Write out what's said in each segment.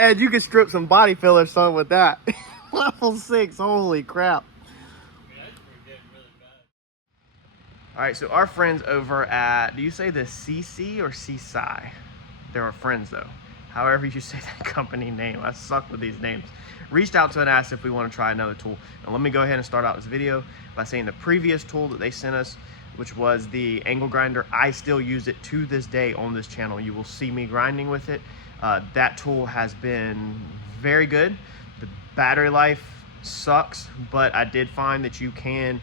And you can strip some body filler, son, with that. Level 6, holy crap. All right, so our friends over at, do you say the SeeSii or SeeSii? They're our friends though. However you say that company name, I suck with these names. Reached out to and asked if we want to try another tool. Now let me go ahead and start out this video by saying the previous tool that they sent us, which was the angle grinder, I still use it to this day on this channel. You will see me grinding with it. That tool has been very good. The battery life sucks, but I did find that you can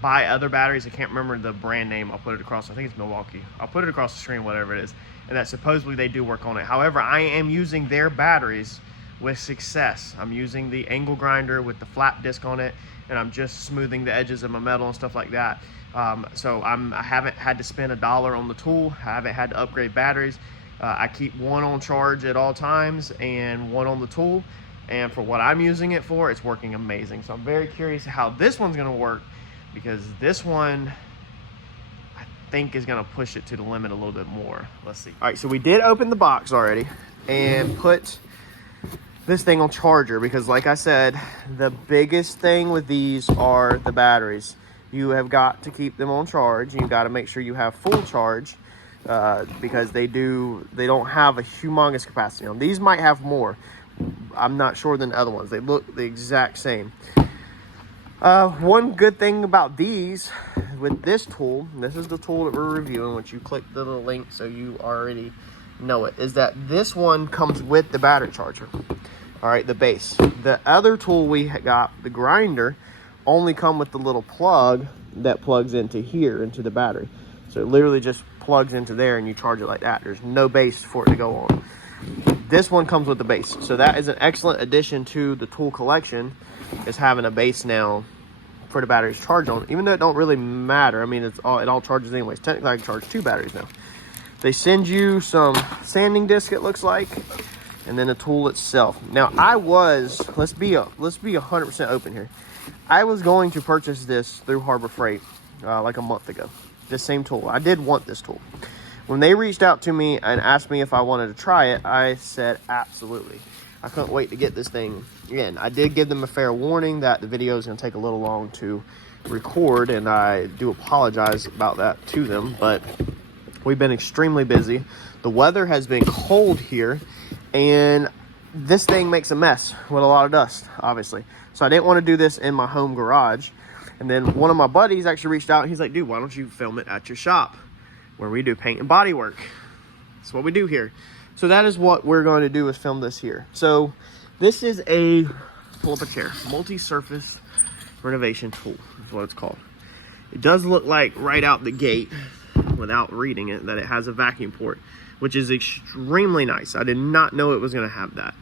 buy other batteries. I can't remember the brand name. I'll put it across, I think it's Milwaukee. I'll put it across the screen, whatever it is. And that supposedly they do work on it. However, I am using their batteries with success. I'm using the angle grinder with the flap disc on it, and I'm just smoothing the edges of my metal and stuff like that. So I haven't had to spend $1 on the tool. I haven't had to upgrade batteries. I keep one on charge at all times and one on the tool. And for what I'm using it for, it's working amazing. So I'm very curious how this one's gonna work, because this one I think is gonna push it to the limit a little bit more. Let's see. All right, so we did open the box already and put this thing on charger, because like I said, the biggest thing with these are the batteries. You have got to keep them on charge, and you got to make sure you have full charge, because they don't have a humongous capacity on. These might have more. I'm not sure than the other ones. They look the exact same. One good thing about these, with this tool, this is the tool that we're reviewing, which you click the little link so you already know it, is that this one comes with the battery charger. All right, the base. The other tool we got, the grinder, only come with the little plug that plugs into here, into the battery. So it literally just plugs into there and you charge it like that. There's no base for it to go on. This one comes with the base. So that is an excellent addition to the tool collection, is having a base now for the batteries charged on, even though it don't really matter. I mean, it all charges anyways. Technically, I can charge 2 batteries now. They send you some sanding disc, it looks like, and then the tool itself. Now, let's be 100% open here. I was going to purchase this through Harbor Freight like a month ago. This same tool. I did want this tool. When they reached out to me and asked me if I wanted to try it, I said absolutely. I couldn't wait to get this thing in. I did give them a fair warning that the video is going to take a little long to record, and I do apologize about that to them, but we've been extremely busy. The weather has been cold here, and this thing makes a mess with a lot of dust, obviously. So I didn't want to do this in my home garage. And then one of my buddies actually reached out, and he's like, dude, why don't you film it at your shop where we do paint and body work? That's what we do here. So that is what we're going to do, is film this here. So this is a, pull up a chair, multi-surface renovation tool is what it's called. It does look like right out the gate, without reading it, that it has a vacuum port, which is extremely nice. I did not know it was going to have that.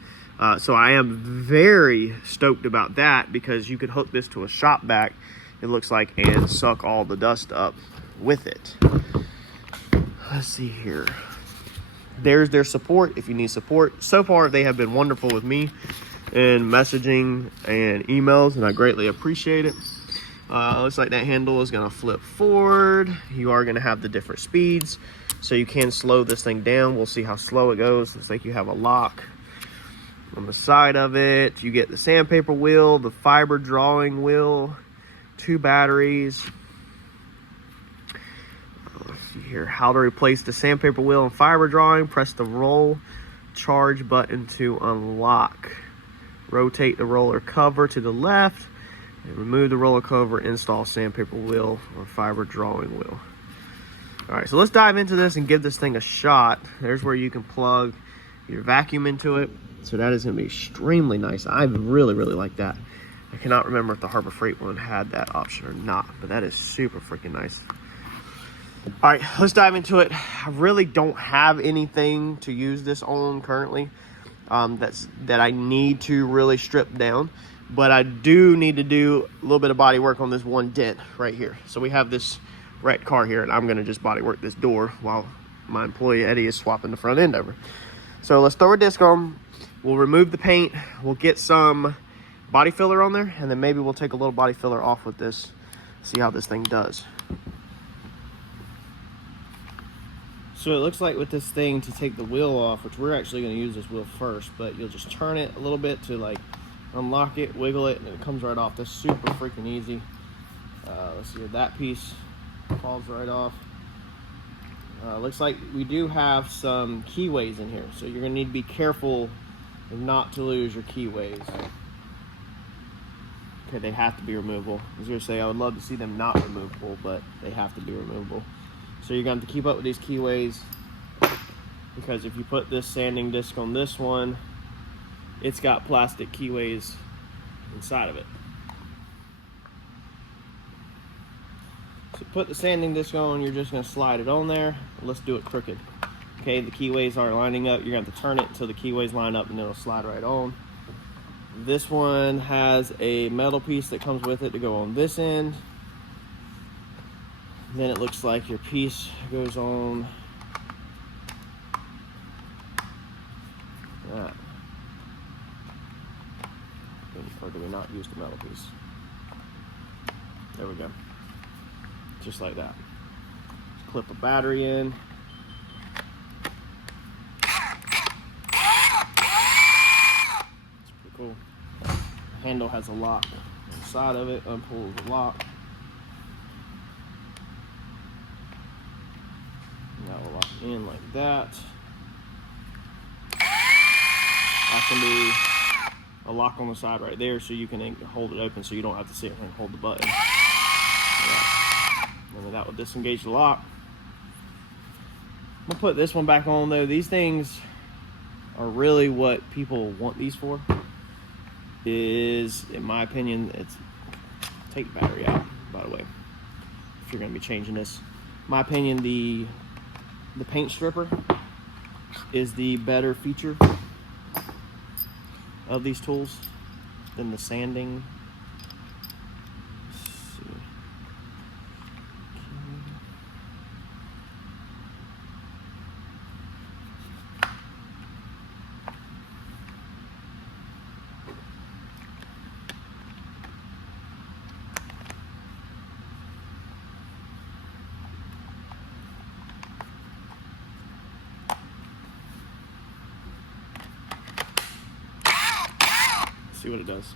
So I am very stoked about that, because you could hook this to a shop vac, it looks like, and suck all the dust up with it. Let's see here. There's their support if you need support. So far, they have been wonderful with me in messaging and emails, and I greatly appreciate it. Looks like that handle is going to flip forward. You are going to have the different speeds, so you can slow this thing down. We'll see how slow it goes. Looks like you have a lock on the side of it. You get the sandpaper wheel, the fiber drawing wheel, 2 batteries. Let's see here. How to replace the sandpaper wheel and fiber drawing. Press the roll charge button to unlock. Rotate the roller cover to the left and remove the roller cover. Install sandpaper wheel or fiber drawing wheel. All right, so let's dive into this and give this thing a shot. There's where you can plug your vacuum into it. So that is going to be extremely nice. I really, really like that. I cannot remember if the Harbor Freight one had that option or not, but that is super freaking nice. All right, let's dive into it. I really don't have anything to use this on currently that I need to really strip down, but I do need to do a little bit of body work on this one dent right here. So we have this wrecked car here, and I'm going to just body work this door while my employee Eddie is swapping the front end over. So let's throw a disc on. We'll remove the paint. We'll get some body filler on there, and then maybe we'll take a little body filler off with this, see how this thing does. So it looks like with this thing, to take the wheel off, which we're actually going to use this wheel first, but you'll just turn it a little bit to like unlock it, wiggle it, and it comes right off. That's super freaking easy. Let's see, that piece falls right off. Looks like we do have some keyways in here, so you're going to need to be careful not to lose your keyways. Okay, they have to be removable. I was going to say I would love to see them not removable, but they have to be removable. So you're going to have to keep up with these keyways, because if you put this sanding disc on this one, it's got plastic keyways inside of it. So put the sanding disc on, you're just going to slide it on there. Let's do it crooked. Okay, the keyways aren't lining up. You're going to have to turn it until the keyways line up, and then it'll slide right on. This one has a metal piece that comes with it to go on this end. Then it looks like your piece goes on that. Or do we not use the metal piece? There we go. Just like that. Just clip a battery in. It's pretty cool. The handle has a lock on the side of it. Unpulls the lock. That will lock in like that. That can be a lock on the side right there, so you can hold it open so you don't have to sit here and hold the button. And then that will disengage the lock. I'm gonna put this one back on though. These things are really what people want these for. Is, in my opinion, it's take the battery out, by the way, if you're gonna be changing this. In my opinion, the paint stripper is the better feature of these tools than the sanding. Let's see. See what it does.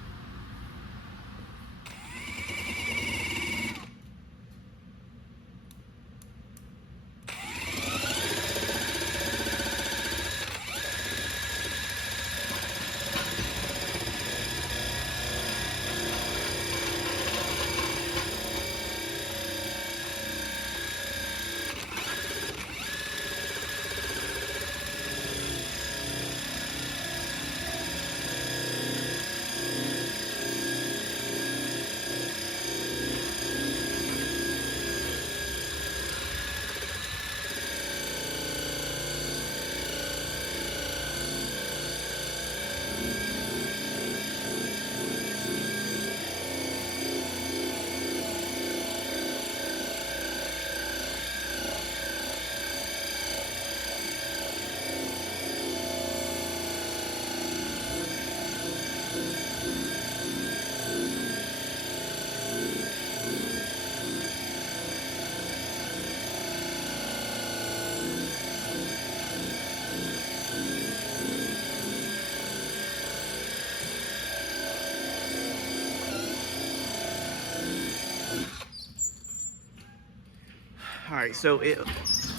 All right, so it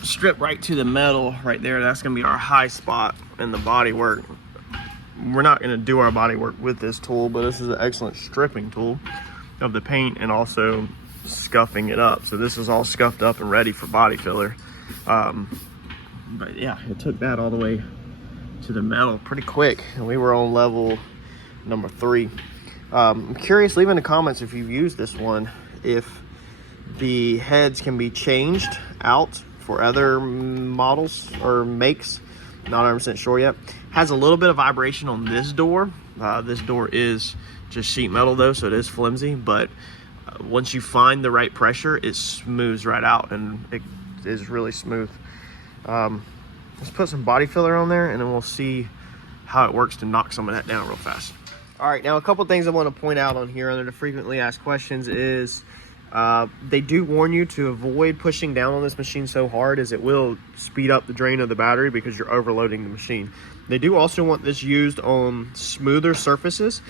stripped right to the metal right there. That's gonna be our high spot in the body work. We're not gonna do our body work with this tool, but this is an excellent stripping tool of the paint and also scuffing it up. So this is all scuffed up and ready for body filler. But yeah, it took that all the way to the metal pretty quick, and we were on level number 3. I'm curious, leave in the comments if you've used this one, if the heads can be changed out for other models or makes. Not 100% sure yet. Has a little bit of vibration on this door. This door is just sheet metal though, so it is flimsy, but once you find the right pressure, it smooths right out and it is really smooth. Let's put some body filler on there and then we'll see how it works to knock some of that down real fast. All right, now a couple things I want to point out on here under the frequently asked questions is They do warn you to avoid pushing down on this machine so hard, as it will speed up the drain of the battery because you're overloading the machine. They do also want this used on smoother surfaces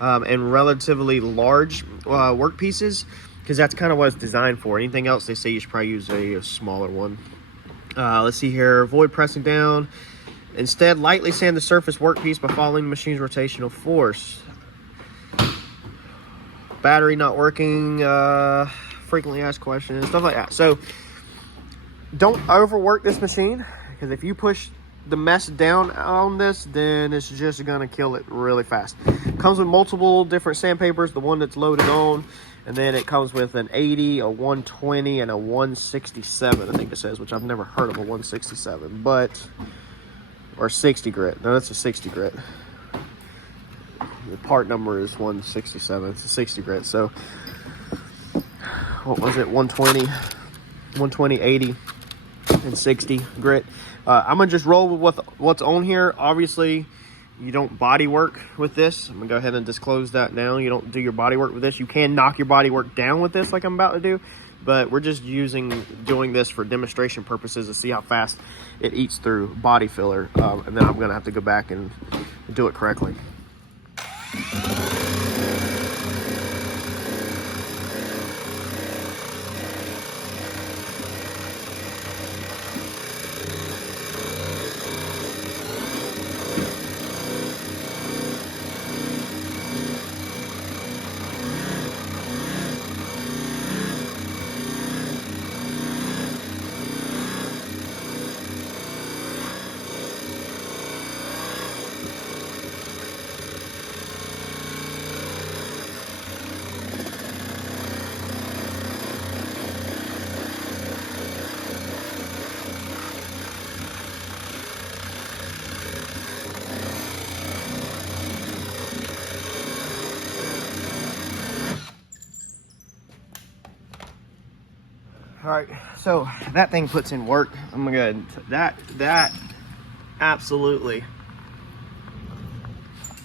and relatively large work pieces, because that's kind of what it's designed for. Anything else, they say you should probably use a smaller one. Let's see here. Avoid pressing down. Instead, lightly sand the surface workpiece by following the machine's rotational force. Battery not working, frequently asked questions, stuff like that. So don't overwork this machine, because if you push the mess down on this, then it's just gonna kill it really fast. Comes with multiple different sandpapers, the one that's loaded on, and then it comes with an 80, a 120, and a 167, I think it says, which I've never heard of a 167, but, or 60 grit. No, that's a 60 grit. The part number is 167. It's a 60 grit. So what was it? 120, 80, and 60 grit. I'm gonna just roll with what's on here. Obviously, you don't body work with this. I'm gonna go ahead and disclose that now. You don't do your body work with this. You can knock your body work down with this, like I'm about to do, but we're just doing this for demonstration purposes to see how fast it eats through body filler, and then I'm gonna have to go back and do it correctly. All right, so that thing puts in work. I'm gonna go ahead and that absolutely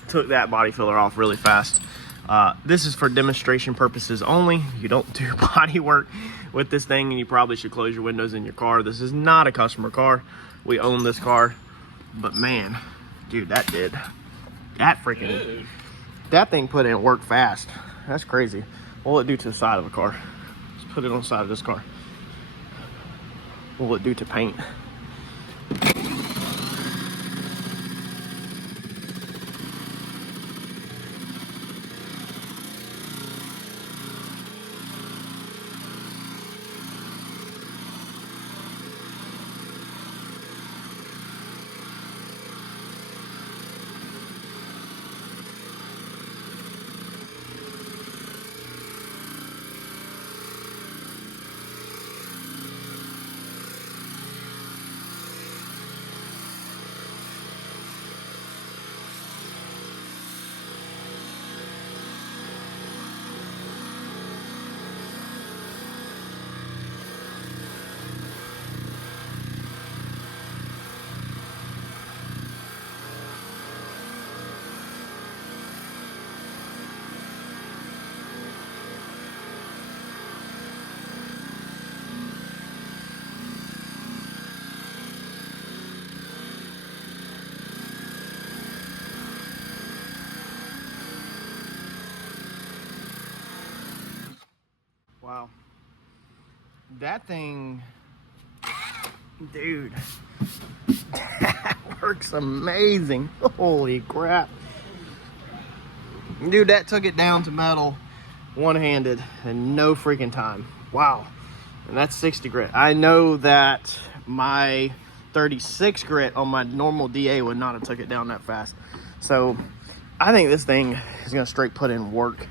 took that body filler off really fast. This is for demonstration purposes only. You don't do body work with this thing, and you probably should close your windows in your car. This is not a customer car. We own this car, but man, dude, that thing put in work fast. That's crazy. What will it do to the side of a car? Let's put it on the side of this car. What will it do to paint? Wow. That thing, dude, that works amazing. Holy crap. Dude, that took it down to metal one-handed in no freaking time. Wow. And that's 60 grit. I know that my 36 grit on my normal DA would not have took it down that fast. So I think this thing is going to straight put in work.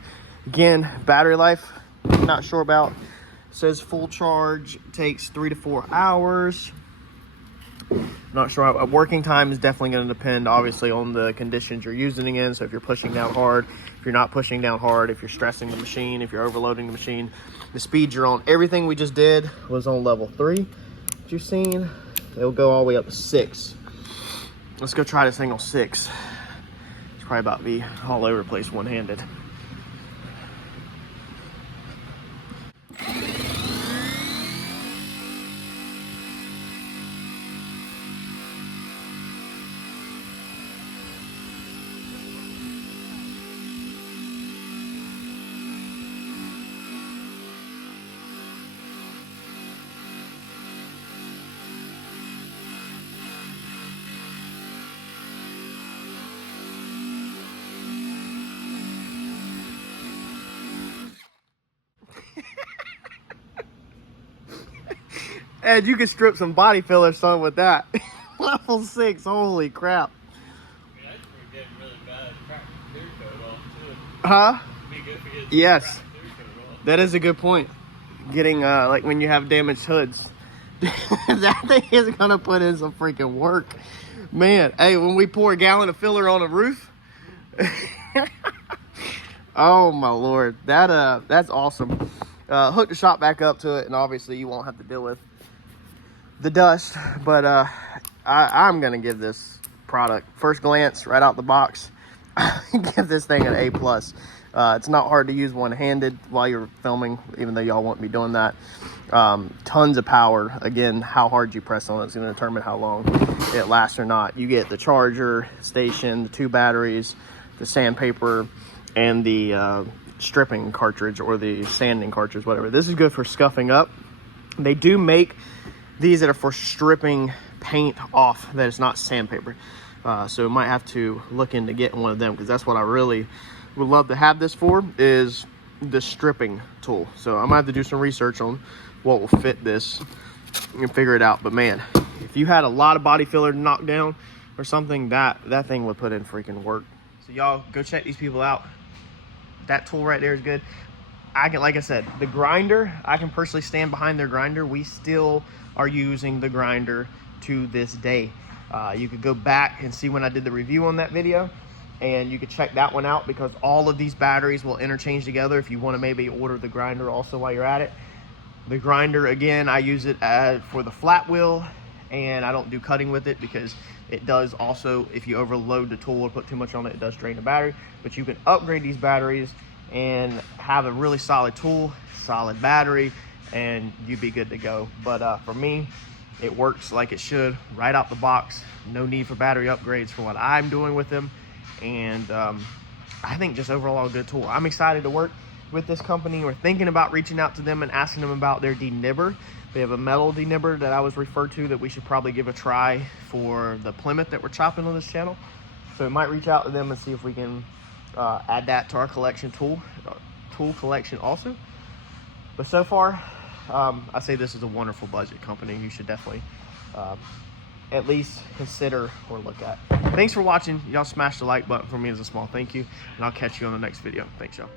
Again, battery life, not sure about. It says full charge takes 3 to 4 hours. Not sure. Working time is definitely going to depend, obviously, on the conditions you're using it in. So if you're pushing down hard, if you're not pushing down hard, if you're stressing the machine, if you're overloading the machine, the speed you're on. Everything we just did was on level 3 that you've seen. It'll go all the way up to 6. Let's go try this thing on 6. It's probably about to be all over the place one-handed. And you can strip some body filler, son, with that. Level 6, holy crap. I mean, that's getting really bad. Crack the clear coat off, too. Huh? It'd be good if we get Yes. crack the clear coat off. That is a good point. Getting, like when you have damaged hoods. That thing is gonna put in some freaking work. Man, hey, when we pour a gallon of filler on a roof. Oh my Lord, that's awesome. Hook the shop back up to it, and obviously you won't have to deal with the dust, but I'm gonna give this product, first glance right out the box, give this thing an A+. It's not hard to use one-handed while you're filming, even though y'all won't be doing that. Tons of power. Again, how hard you press on it is going to determine how long it lasts or not. You get the charger station, the 2 batteries, the sandpaper, and the stripping cartridge, or the sanding cartridge, whatever. This is good for scuffing up. They do make these that are for stripping paint off, that is not sandpaper. So we might have to look into getting one of them, because that's what I really would love to have this for, is the stripping tool. So I might have to do some research on what will fit this and figure it out. But man, if you had a lot of body filler knocked down or something, that thing would put in freaking work. So y'all go check these people out. That tool right there is good. Like I said, the grinder, I can personally stand behind their grinder. We still are using the grinder to this day. You could go back and see when I did the review on that video, and you could check that one out, because all of these batteries will interchange together if you want to maybe order the grinder also while you're at it. The grinder, again, I use it for the flat wheel, and I don't do cutting with it, because it does also, if you overload the tool or put too much on it, it does drain the battery. But you can upgrade these batteries and have a really solid tool, solid battery, and you'd be good to go. But for me, it works like it should right out the box. No need for battery upgrades for what I'm doing with them. And I think just overall a good tool. I'm excited to work with this company. We're thinking about reaching out to them and asking them about their denibber. They have a metal denibber that I was referred to that we should probably give a try for the Plymouth that we're chopping on this channel. So we might reach out to them and see if we can add that to our collection tool collection also. But so far, I say this is a wonderful budget company. You should definitely at least consider or look at. Thanks for watching. Y'all smash the like button for me as a small thank you, and I'll catch you on the next video. Thanks, y'all.